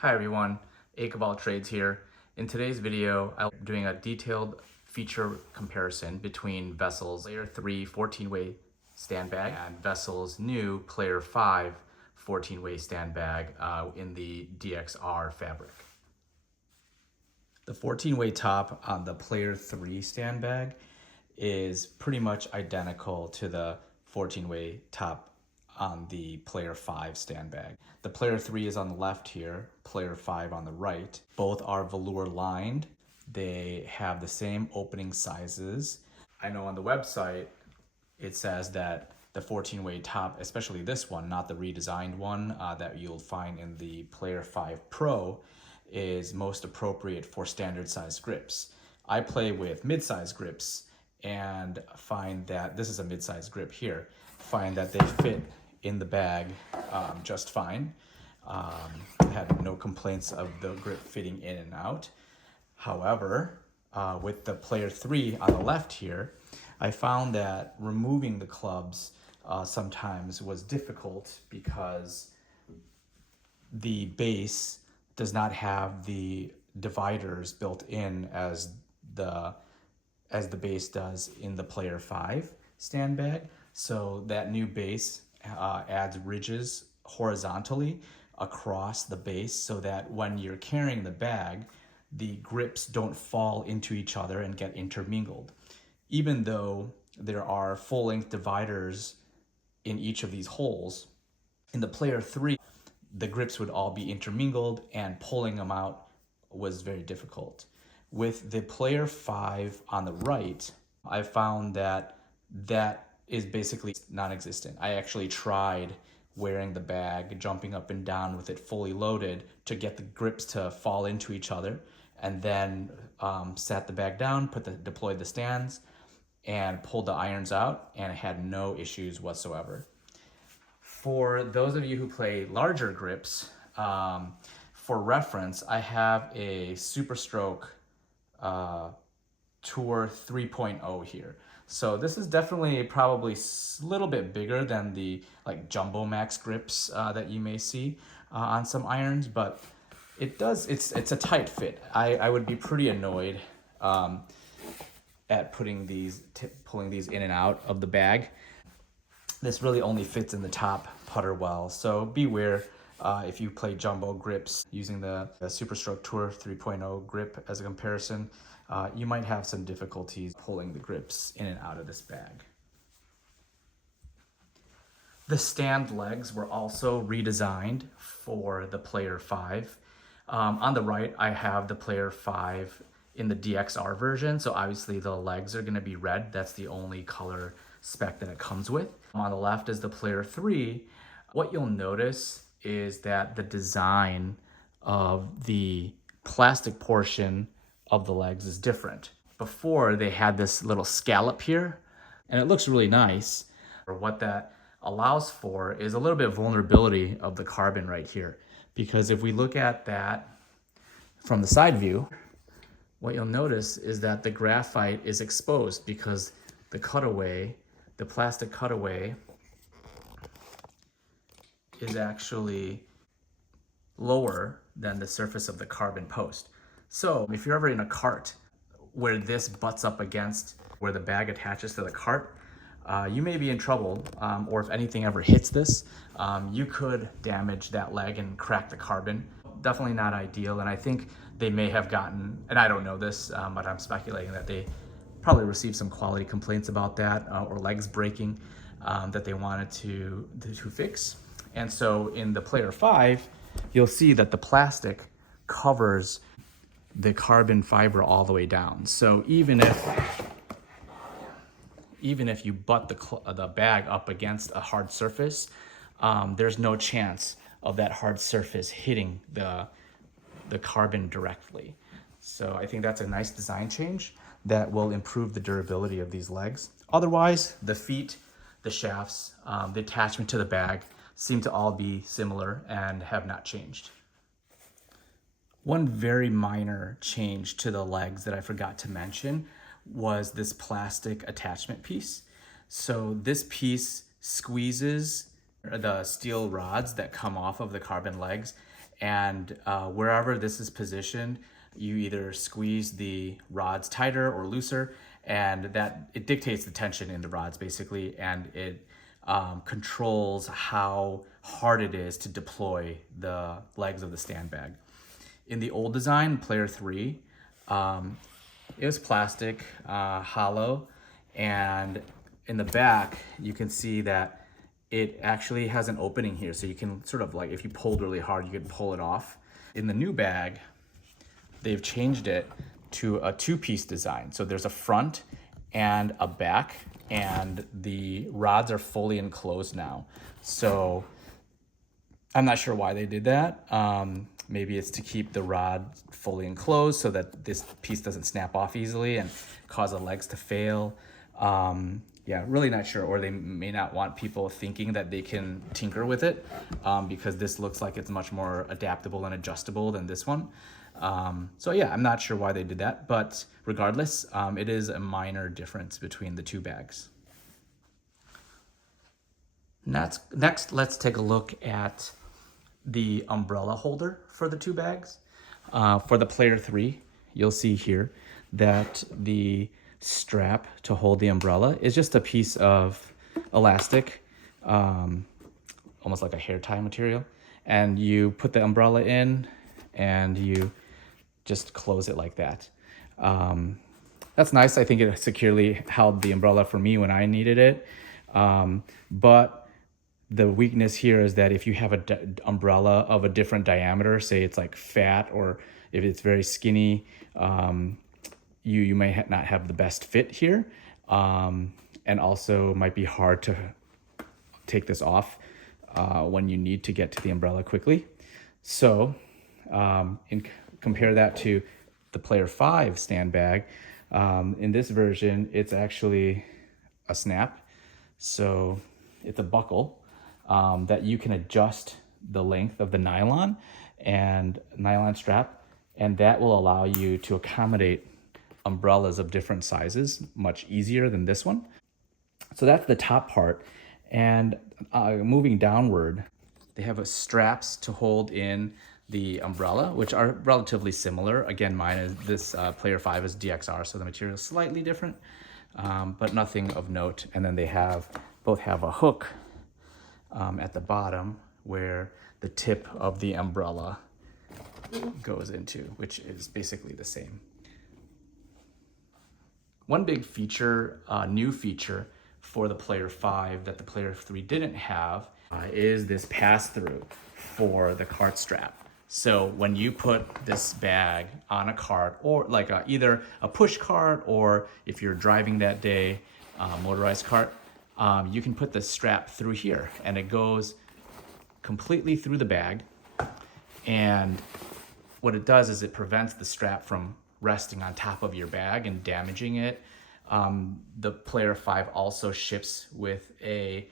Hi everyone, Akabal Trades here. In today's video, I'll be doing a detailed feature comparison between Vessel's Player 3 14-way stand bag and Vessel's new Player 5 14-way stand bag in the DXR fabric. The 14-way top on the Player 3 stand bag is pretty much identical to the 14-way top on the Player 5 stand bag. The Player 3 is on the left here, Player 5 on the right. Both are velour-lined. They have the same opening sizes. I know on the website it says that the 14-way top, especially this one, not the redesigned one that you'll find in the Player 5 Pro, is most appropriate for standard size grips. I play with mid-size grips and find that this is a mid-size grip here. Find that they fit in the bag just fine. Had no complaints of the grip fitting in and out. However, with the Player 3 on the left here, I found that removing the clubs sometimes was difficult because the base does not have the dividers built in as the base does in the Player 5 stand bag. So that new base adds ridges horizontally across the base so that when you're carrying the bag, the grips don't fall into each other and get intermingled. Even though there are full-length dividers in each of these holes, in the Player 3, the grips would all be intermingled and pulling them out was very difficult. With the Player 5 on the right, I found that is basically non-existent. I actually tried wearing the bag, jumping up and down with it fully loaded to get the grips to fall into each other, and then sat the bag down, deployed the stands, and pulled the irons out, and I had no issues whatsoever. For those of you who play larger grips, for reference, I have a Super Stroke Tour 3.0 here. So this is definitely probably a little bit bigger than the Jumbo Max grips that you may see on some irons, but it's a tight fit. I would be pretty annoyed at pulling these in and out of the bag. This really only fits in the top putter well, so beware if you play jumbo grips using the Super Stroke Tour 3.0 grip as a comparison. You might have some difficulties pulling the grips in and out of this bag. The stand legs were also redesigned for the Player 5. On the right, I have the Player 5 in the DXR version, so obviously the legs are going to be red. That's the only color spec that it comes with. On the left is the Player 3. What you'll notice is that the design of the plastic portion of the legs is different. Before, they had this little scallop here, and it looks really nice. What that allows for is a little bit of vulnerability of the carbon right here, because if we look at that from the side view, what you'll notice is that the graphite is exposed because the cutaway, the plastic cutaway, is actually lower than the surface of the carbon post. So if you're ever in a cart where this butts up against where the bag attaches to the cart, you may be in trouble, or if anything ever hits this, you could damage that leg and crack the carbon. Definitely not ideal, and I think they may have gotten, and I don't know this, but I'm speculating that they probably received some quality complaints about that, or legs breaking, that they wanted to fix. And so in the Player 5, you'll see that the plastic covers the carbon fiber all the way down. So even if you butt the bag up against a hard surface, there's no chance of that hard surface hitting the carbon directly. So I think that's a nice design change that will improve the durability of these legs. Otherwise, the feet, the shafts, the attachment to the bag seem to all be similar and have not changed. One very minor change to the legs that I forgot to mention was this plastic attachment piece. So this piece squeezes the steel rods that come off of the carbon legs and wherever this is positioned, you either squeeze the rods tighter or looser, and that it dictates the tension in the rods basically, and it controls how hard it is to deploy the legs of the stand bag. In the old design, Player 3, it was plastic, hollow, and in the back, you can see that it actually has an opening here. So you can sort of like, if you pulled really hard, you could pull it off. In the new bag, they've changed it to a two-piece design. So there's a front and a back, and the rods are fully enclosed now. So I'm not sure why they did that. Maybe it's to keep the rod fully enclosed so that this piece doesn't snap off easily and cause the legs to fail. Yeah, really not sure. Or they may not want people thinking that they can tinker with it, because this looks like it's much more adaptable and adjustable than this one. So yeah, I'm not sure why they did that, but regardless, it is a minor difference between the two bags. Next, let's take a look at the umbrella holder for the two bags. For the Player 3, you'll see here that the strap to hold the umbrella is just a piece of elastic, almost like a hair tie material, and you put the umbrella in and you just close it like that. That's nice. I think it securely held the umbrella for me when I needed it, but the weakness here is that if you have an umbrella of a different diameter, say it's like fat, or if it's very skinny, you may not have the best fit here, and also might be hard to take this off when you need to get to the umbrella quickly. So compare that to the Player 5 stand bag. In this version, it's actually a snap. So it's a buckle that you can adjust the length of the nylon strap, and that will allow you to accommodate umbrellas of different sizes much easier than this one. So that's the top part. And moving downward, they have straps to hold in the umbrella, which are relatively similar. Again, this Player 5 is DXR, so the material is slightly different, but nothing of note. And then they both have a hook at the bottom where the tip of the umbrella goes into, which is basically the same. One big feature, new feature for the Player 5 that the Player 3 didn't have is this pass-through for the cart strap. So when you put this bag on a cart, or like either a push cart, or if you're driving that day, motorized cart, you can put the strap through here, and it goes completely through the bag. And what it does is it prevents the strap from resting on top of your bag and damaging it. The Player 5 also ships with a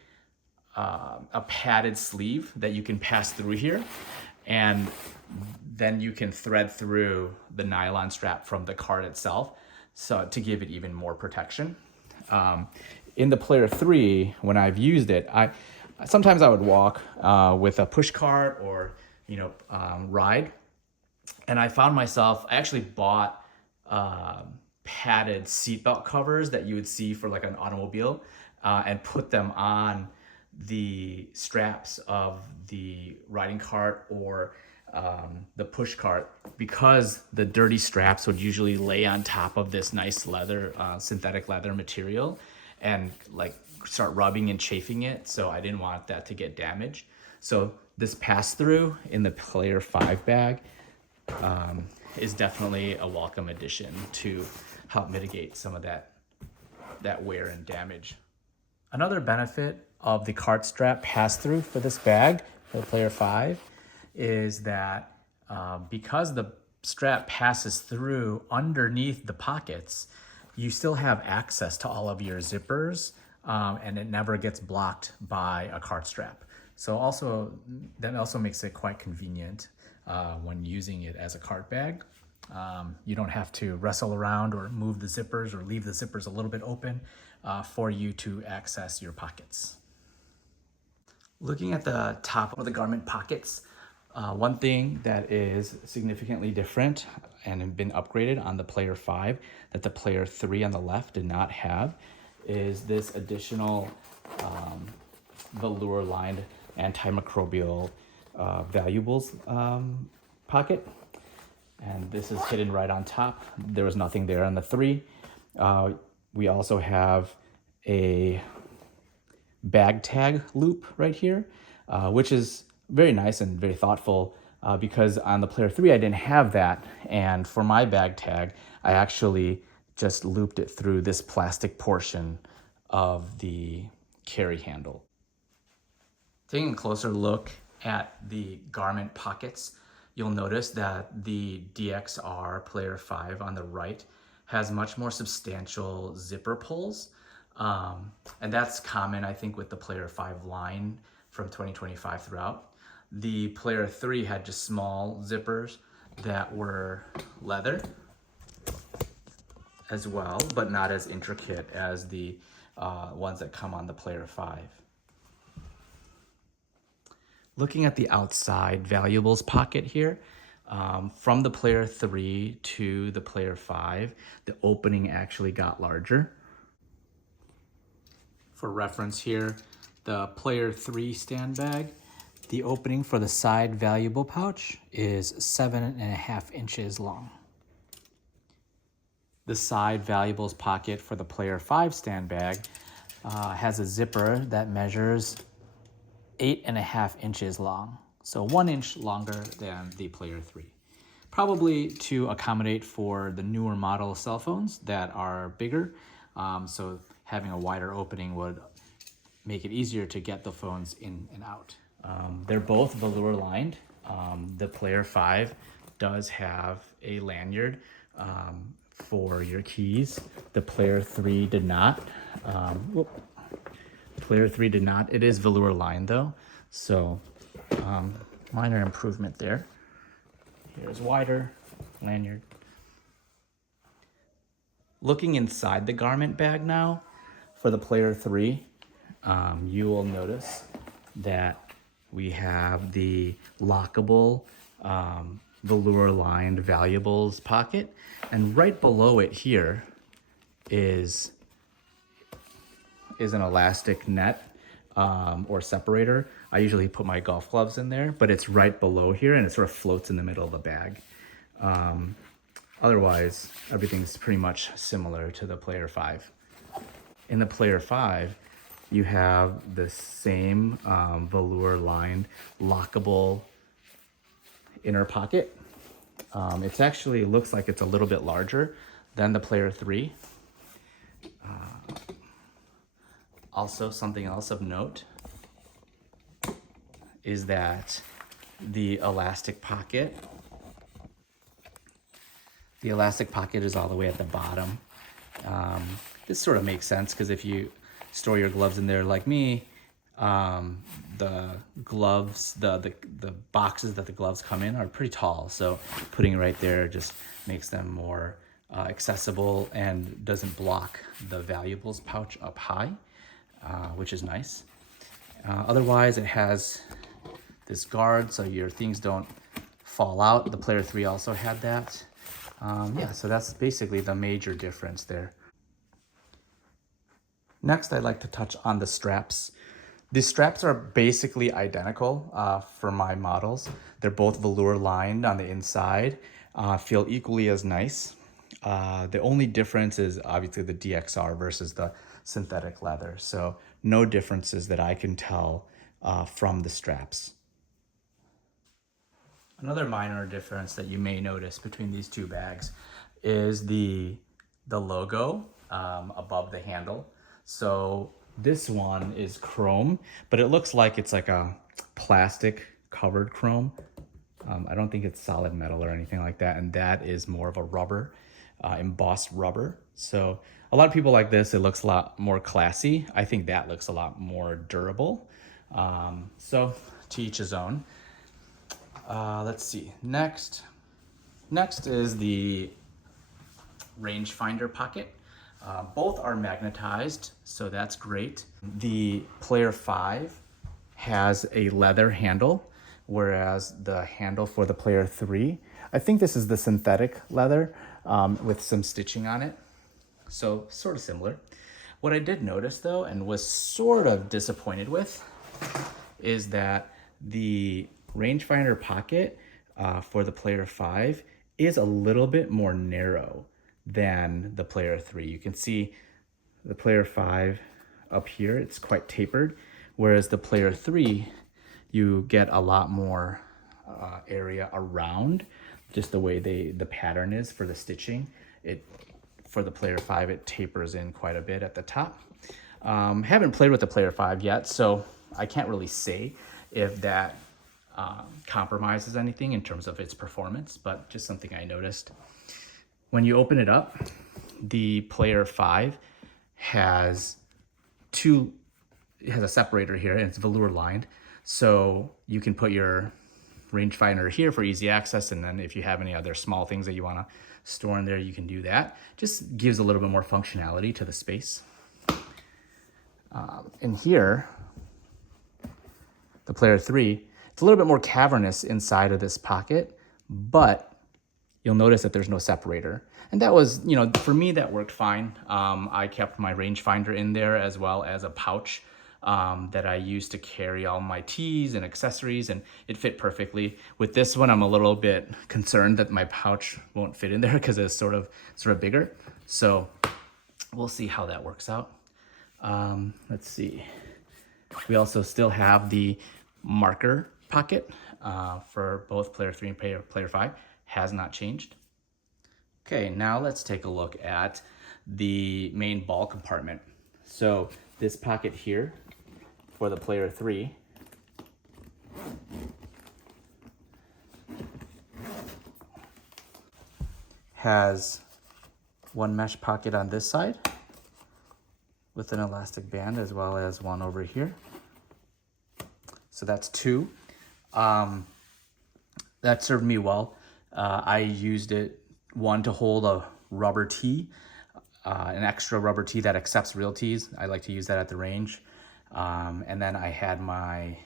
padded sleeve that you can pass through here, and then you can thread through the nylon strap from the cart itself, so to give it even more protection. In the Player 3, when I've used it, sometimes I would walk with a push cart or ride, and I found myself, I actually bought padded seatbelt covers that you would see for like an automobile, and put them on the straps of the riding cart or the push cart, because the dirty straps would usually lay on top of this nice leather, synthetic leather material, and like start rubbing and chafing it. So I didn't want that to get damaged. So this pass-through in the Player 5 bag is definitely a welcome addition to help mitigate some of that wear and damage. Another benefit of the cart strap pass-through for this bag, for the Player 5, is that because the strap passes through underneath the pockets, you still have access to all of your zippers, and it never gets blocked by a cart strap. So that also makes it quite convenient when using it as a cart bag. You don't have to wrestle around or move the zippers or leave the zippers a little bit open for you to access your pockets. Looking at the top of the garment pockets, One thing that is significantly different and have been upgraded on the Player 5 that the Player 3 on the left did not have is this additional Velour-Lined antimicrobial valuables pocket. And this is hidden right on top. There was nothing there on the 3. We also have a bag tag loop right here, which is very nice and very thoughtful because on the Player 3 I didn't have that, and for my bag tag I actually just looped it through this plastic portion of the carry handle. Taking a closer look at the garment pockets, you'll notice that the DXR Player 5 on the right has much more substantial zipper pulls. And that's common, I think, with the Player 5 line from 2025 throughout. The Player 3 had just small zippers that were leather as well, but not as intricate as the ones that come on the Player 5. Looking at the outside valuables pocket here, from the Player 3 to the Player 5, the opening actually got larger. For reference here, the Player 3 stand bag, the opening for the side valuable pouch is 7.5 inches long. The side valuables pocket for the Player 5 stand bag has a zipper that measures 8.5 inches long, so 1 inch longer than the Player 3. Probably to accommodate for the newer model cell phones that are bigger, so having a wider opening would make it easier to get the phones in and out. They're both velour-lined. The Player 5 does have a lanyard for your keys. The Player 3 did not. Player 3 did not. It is velour-lined though, so minor improvement there. Here's wider lanyard. Looking inside the garment bag now, for the Player 3, you will notice that we have the lockable velour-lined valuables pocket, and right below it here is an elastic net or separator. I usually put my golf gloves in there, but it's right below here and it sort of floats in the middle of the bag. Otherwise, everything's pretty much similar to the Player 5. In the Player 5, you have the same velour-lined lockable inner pocket. It's actually looks like it's a little bit larger than the Player 3. Also, something else of note is that the elastic pocket is all the way at the bottom. This sort of makes sense because if you store your gloves in there like me, the gloves, the boxes that the gloves come in are pretty tall. So putting it right there just makes them more accessible and doesn't block the valuables pouch up high, which is nice. Otherwise, it has this guard so your things don't fall out. The Player 3 also had that. Yeah, so that's basically the major difference there. Next, I'd like to touch on the straps. The straps are basically identical for my models. They're both velour-lined on the inside, feel equally as nice. The only difference is obviously the DXR versus the synthetic leather. So no differences that I can tell from the straps. Another minor difference that you may notice between these two bags is the logo above the handle. So this one is chrome, but it looks like it's like a plastic covered chrome. I don't think it's solid metal or anything like that. And that is more of a rubber, embossed rubber. So a lot of people like this, it looks a lot more classy. I think that looks a lot more durable. So to each his own. Let's see, next is the rangefinder pocket. Both are magnetized, so that's great. The Player 5 has a leather handle, whereas the handle for the Player 3, I think this is the synthetic leather with some stitching on it. So sort of similar. What I did notice though, and was sort of disappointed with, is that the rangefinder pocket for the Player 5 is a little bit more narrow than the Player 3. You can see the Player 5 up here, it's quite tapered, whereas the Player 3, you get a lot more area around, just the way the pattern is for the stitching. For the Player 5, it tapers in quite a bit at the top. Haven't played with the Player 5 yet, so I can't really say if that compromises anything in terms of its performance, but just something I noticed. When you open it up, the Player 5 has a separator here, and it's velour-lined, so you can put your rangefinder here for easy access, and then if you have any other small things that you want to store in there, you can do that. Just gives a little bit more functionality to the space. In here, the Player 3, it's a little bit more cavernous inside of this pocket, but you'll notice that there's no separator. And that was, for me, that worked fine. I kept my rangefinder in there as well as a pouch that I used to carry all my tees and accessories, and it fit perfectly. With this one, I'm a little bit concerned that my pouch won't fit in there because it's sort of bigger. So we'll see how that works out. Let's see. We also still have the marker pocket for both Player 3 and Player 5. Has not changed. Okay, now let's take a look at the main ball compartment. So this pocket here for the Player 3 has one mesh pocket on this side with an elastic band, as well as one over here. So that's two. That served me well. I used it, one, to hold a rubber tee, an extra rubber tee that accepts real tees. I like to use that at the range. And then I had my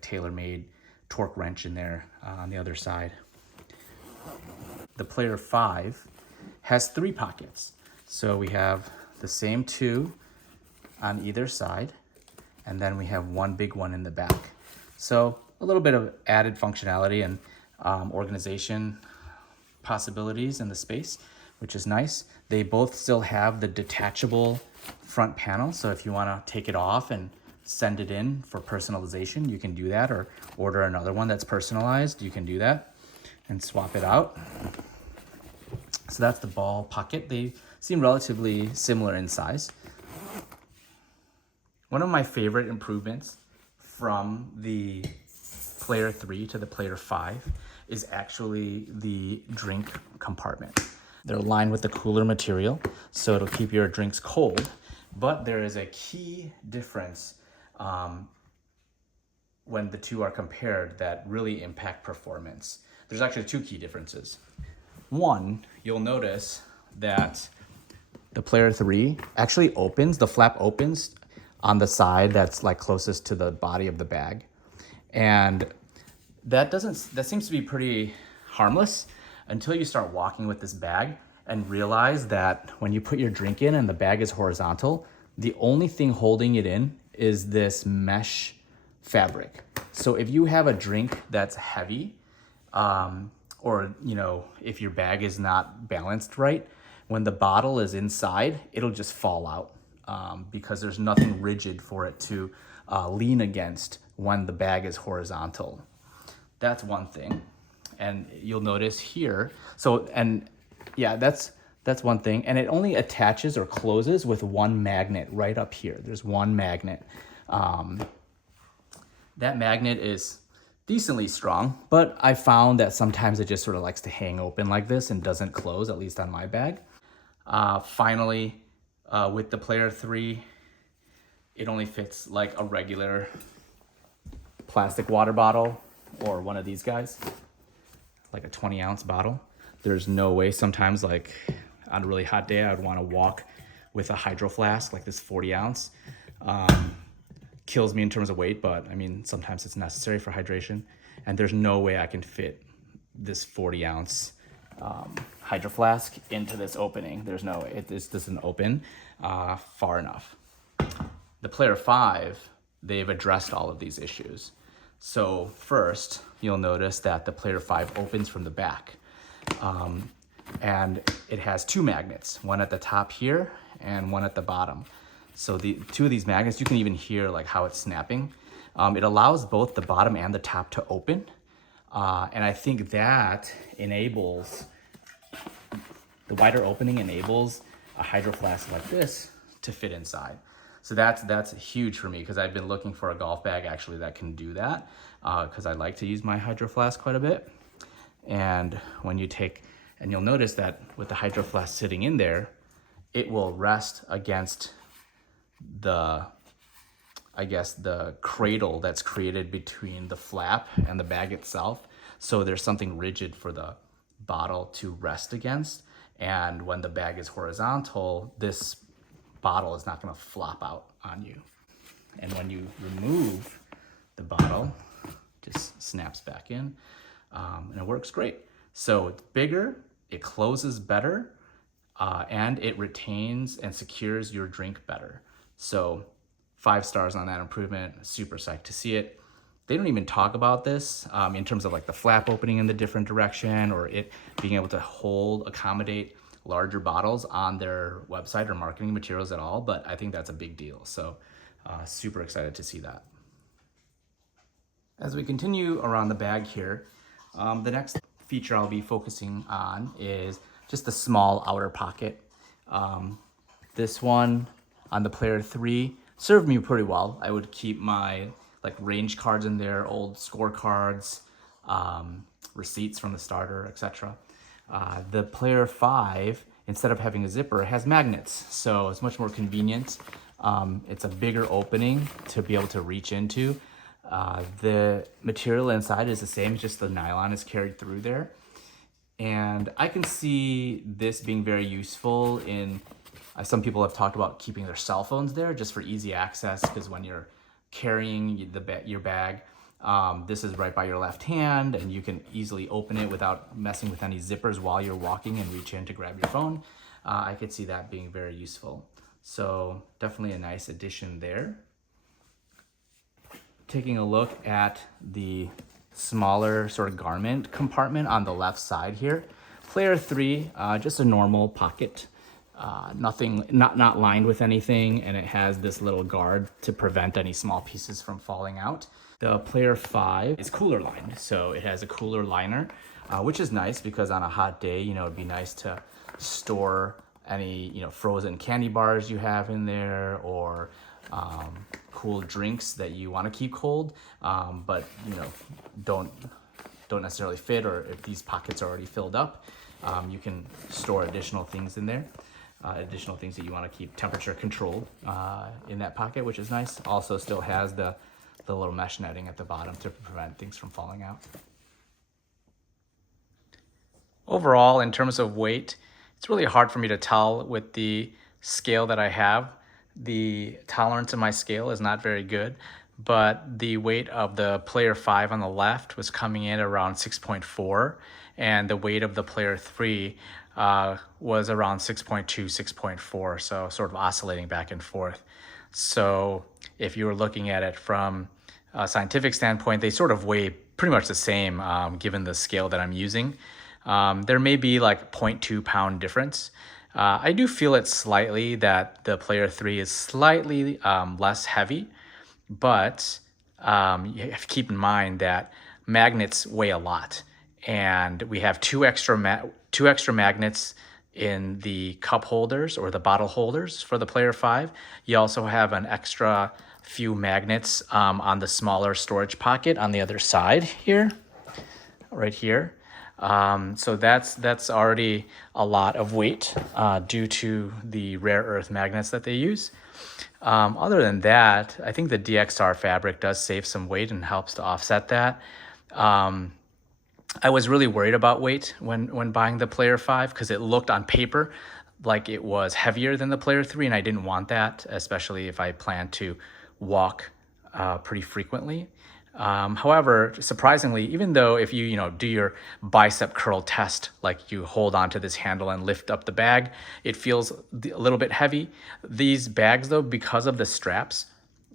tailor-made torque wrench in there on the other side. The Player 5 has 3 pockets. So we have the same 2 on either side, and then we have one big one in the back. So a little bit of added functionality and organization possibilities in the space, which is nice. They both still have the detachable front panel, so if you want to take it off and send it in for personalization, you can do that, or order another one that's personalized, you can do that and swap it out. So that's the ball pocket. They seem relatively similar in size. One of my favorite improvements from the Player 3 to the Player 5 is actually the drink compartment. They're lined with the cooler material, so it'll keep your drinks cold, but there is a key difference when the two are compared that really impact performance. There's actually 2 key differences. One, you'll notice that the Player 3 actually opens, the flap opens on the side that's closest to the body of the bag. And that seems to be pretty harmless until you start walking with this bag and realize that when you put your drink in and the bag is horizontal, the only thing holding it in is this mesh fabric. So if you have a drink that's heavy, or if your bag is not balanced right, when the bottle is inside, it'll just fall out because there's nothing rigid for it to lean against when the bag is horizontal. That's one thing. And you'll notice here, that's one thing. And it only attaches or closes with one magnet right up here. There's one magnet. That magnet is decently strong, but I found that sometimes it just sort of likes to hang open like this and doesn't close, at least on my bag. Finally, with the Player 3, it only fits like a regular plastic water bottle or one of these guys, like a 20-ounce bottle. There's no way, sometimes on a really hot day, I would want to walk with a hydro flask like this 40-ounce. kills me in terms of weight, but I mean, sometimes it's necessary for hydration. And there's no way I can fit this 40-ounce Hydro Flask into this opening. There's no way. This doesn't open far enough. The Player 5, they've addressed all of these issues. So first, you'll notice that the Player 5 opens from the back. And it has two magnets, one at the top here and one at the bottom. So the two of these magnets, you can even hear like how it's snapping. It allows both the bottom and the top to open. And I think that enables, the wider opening enables a Hydro Flask like this to fit inside. So that's huge for me, because I've been looking for a golf bag actually that can do that, because I like to use my Hydro Flask quite a bit. And when you take, and you'll notice that with the Hydro Flask sitting in there, it will rest against the, I guess, the cradle that's created between the flap and the bag itself. So there's something rigid for the bottle to rest against. And when the bag is horizontal, this bottle is not going to flop out on you. And when you remove the bottle, it just snaps back in, and it works great. So it's bigger, it closes better, and it retains and secures your drink better. So 5 stars on that improvement. Super psyched to see it. They don't even talk about this in terms of like the flap opening in the different direction, or it being able to accommodate larger bottles on their website or marketing materials at all, but I think that's a big deal. So super excited to see that. As we continue around the bag here, the next feature I'll be focusing on is just the small outer pocket. This one on the Player 3 served me pretty well. I would keep my like range cards in there, old scorecards, receipts from the starter, etc. The Player 5, instead of having a zipper, has magnets, so it's much more convenient. It's a bigger opening to be able to reach into. The material inside is the same, just the nylon is carried through there. And I can see this being very useful in, some people have talked about keeping their cell phones there just for easy access, because when you're carrying your bag, this is right by your left hand, and you can easily open it without messing with any zippers while you're walking and reach in to grab your phone. I could see that being very useful. So definitely a nice addition there. Taking a look at the smaller sort of garment compartment on the left side here. Player 3, just a normal pocket. Nothing, not lined with anything, and it has this little guard to prevent any small pieces from falling out. The Player 5 is cooler lined, so it has a cooler liner, which is nice because on a hot day, it'd be nice to store any, frozen candy bars you have in there, or cool drinks that you want to keep cold, but don't necessarily fit, or if these pockets are already filled up, you can store additional things in there. Additional things that you want to keep temperature controlled in that pocket, which is nice. Also still has the little mesh netting at the bottom to prevent things from falling out. Overall, in terms of weight, it's really hard for me to tell with the scale that I have. The tolerance in my scale is not very good, but the weight of the Player 5 on the left was coming in around 6.4, and the weight of the Player 3 was around 6.2, 6.4, so sort of oscillating back and forth. So if you were looking at it from a scientific standpoint, they sort of weigh pretty much the same given the scale that I'm using. There may be like 0.2 pound difference. I do feel it slightly that the Player 3 is slightly less heavy, but you have to keep in mind that magnets weigh a lot. And we have two extra magnets in the cup holders or the bottle holders for the Player 5. You also have an extra few magnets on the smaller storage pocket on the other side here, right here. So that's already a lot of weight due to the rare earth magnets that they use. Other than that, I think the DXR fabric does save some weight and helps to offset that. I was really worried about weight when buying the Player 5 because it looked on paper like it was heavier than the Player 3, and I didn't want that, especially if I plan to walk pretty frequently. However, surprisingly, even though if you do your bicep curl test, like you hold onto this handle and lift up the bag, it feels a little bit heavy. These bags though, because of the straps,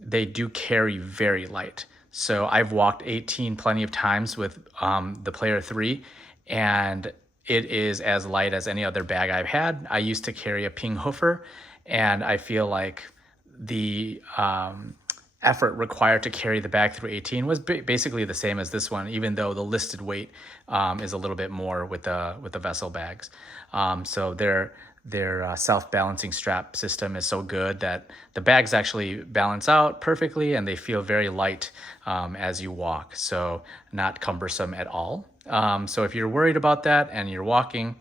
they do carry very light. So I've walked 18 plenty of times with the Player 3, and it is as light as any other bag I've had. I used to carry a Ping Hoofer, and I feel like the effort required to carry the bag through 18 was basically the same as this one, even though the listed weight is a little bit more with the Vessel bags. So their self-balancing strap system is so good that the bags actually balance out perfectly, and they feel very light as you walk. So not cumbersome at all. So if you're worried about that and you're walking,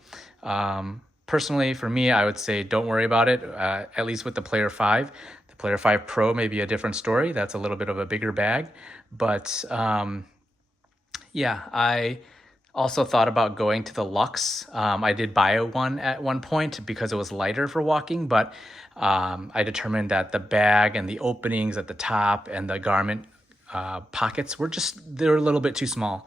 personally for me, I would say don't worry about it, at least with the Player 5. The Player 5 Pro may be a different story. That's a little bit of a bigger bag. But yeah, I also thought about going to the Luxe. I did buy one at one point because it was lighter for walking, but I determined that the bag and the openings at the top and the garment pockets they're a little bit too small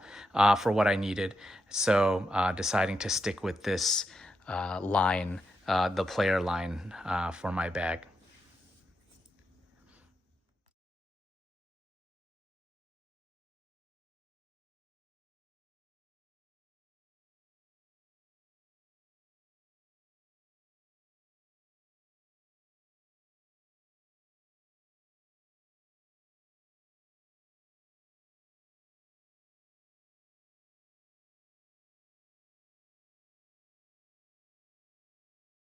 for what I needed. So deciding to stick with this line, the Player line for my bag.